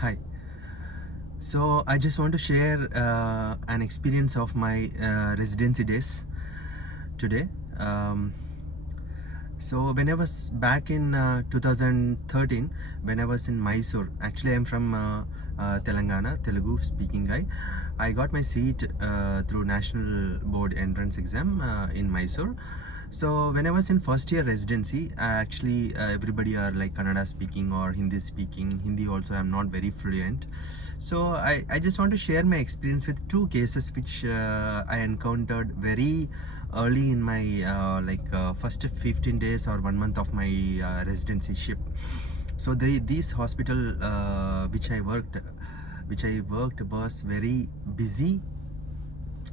Hi. So I just want to share an experience of my residency days today. Um, so when I was back in 2013, when I was in Mysore, actually I'm from Telangana, Telugu speaking guy. I got my seat through National Board entrance exam in Mysore. So when I was in first year residency, actually everybody are like Kannada speaking or Hindi speaking. Hindi also I'm not very fluent. So I just want to share my experience with two cases which I encountered very early in my first 15 days or 1 month of my residency ship. So this hospital which I worked was very busy.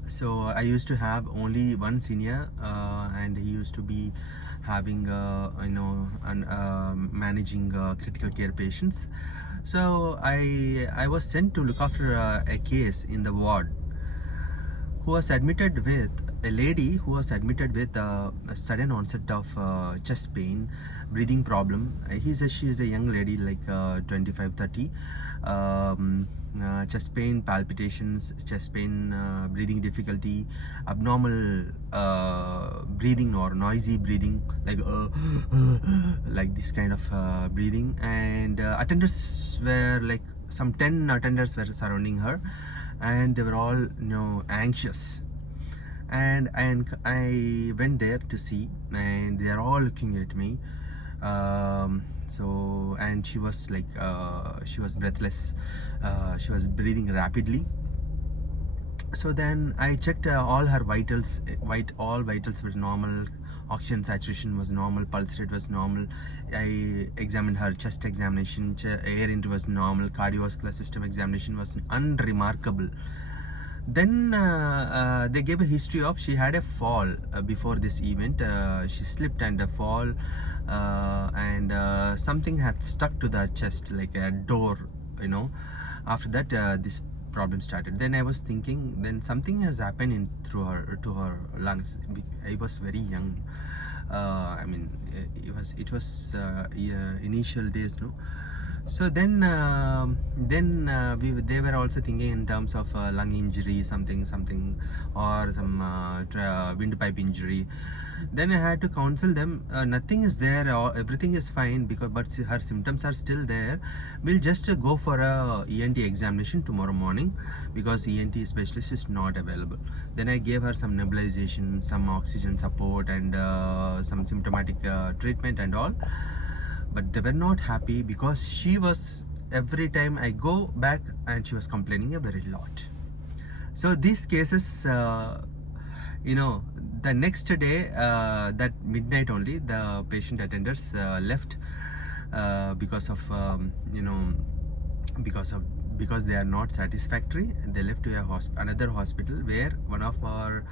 So I used to have only one senior and he used to be having managing critical care patients. So I was sent to look after a case in the ward who was admitted with a lady who was admitted with a sudden onset of chest pain, breathing problem. She is a young lady like 25-30. Chest pain, palpitations, chest pain, breathing difficulty, abnormal breathing or noisy breathing, like this kind of breathing. And attenders were like some 10 attenders were surrounding her, and they were all anxious. And I went there to see, and they are all looking at me. So and she was like she was breathless, she was breathing rapidly. So then I checked all her vitals. All vitals were normal. Oxygen saturation was normal, pulse rate was normal. I examined her chest examination, air intake was normal, cardiovascular system examination was unremarkable. Then they gave a history of she had a fall before this event. She slipped and a fall, and something had stuck to the chest like a door, After that, this problem started. Then I was thinking, then something has happened to her lungs. I was very young. It was initial days, no. So then they were also thinking in terms of lung injury, something, or some windpipe injury. Then I had to counsel them. Nothing is there, or everything is fine, but her symptoms are still there. We'll just go for a ENT examination tomorrow morning because ENT specialist is not available. Then I gave her some nebulization, some oxygen support, and some symptomatic treatment and all. But they were not happy because she was, every time I go back, and she was complaining a very lot. So these cases, the next day, that midnight only, the patient attenders left because of because they are not satisfactory. They left to another hospital where one of our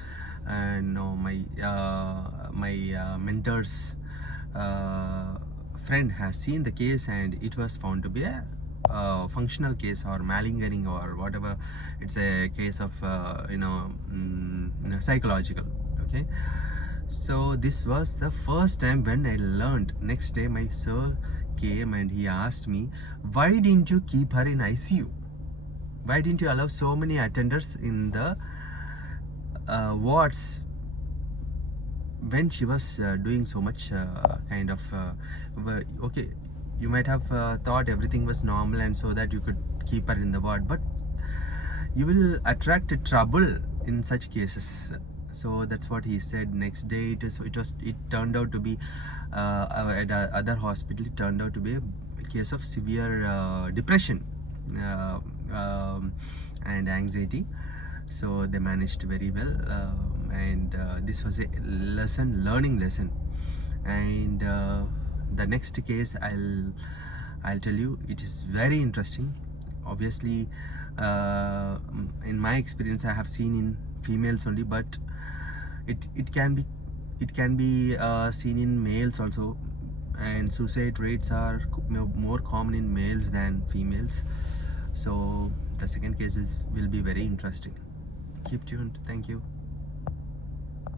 my mentor's friend has seen the case, and it was found to be a functional case or malingering or whatever. It's a case of psychological. Okay, so this was the first time when I learned. Next day my sir came and he asked me, why didn't you keep her in ICU? Why didn't you allow so many attenders in the wards when she was doing so much okay, you might have thought everything was normal and so that you could keep her in the ward, but you will attract trouble in such cases. So that's what he said. Next day it turned out to be at other hospital, it turned out to be a case of severe depression and anxiety. So they managed very well, and this was a learning lesson. And the next case I'll tell you, it is very interesting. Obviously, in my experience, I have seen in females only, but it can be seen in males also. And suicide rates are more common in males than females. So the second case will be very interesting. Keep tuned. Thank you.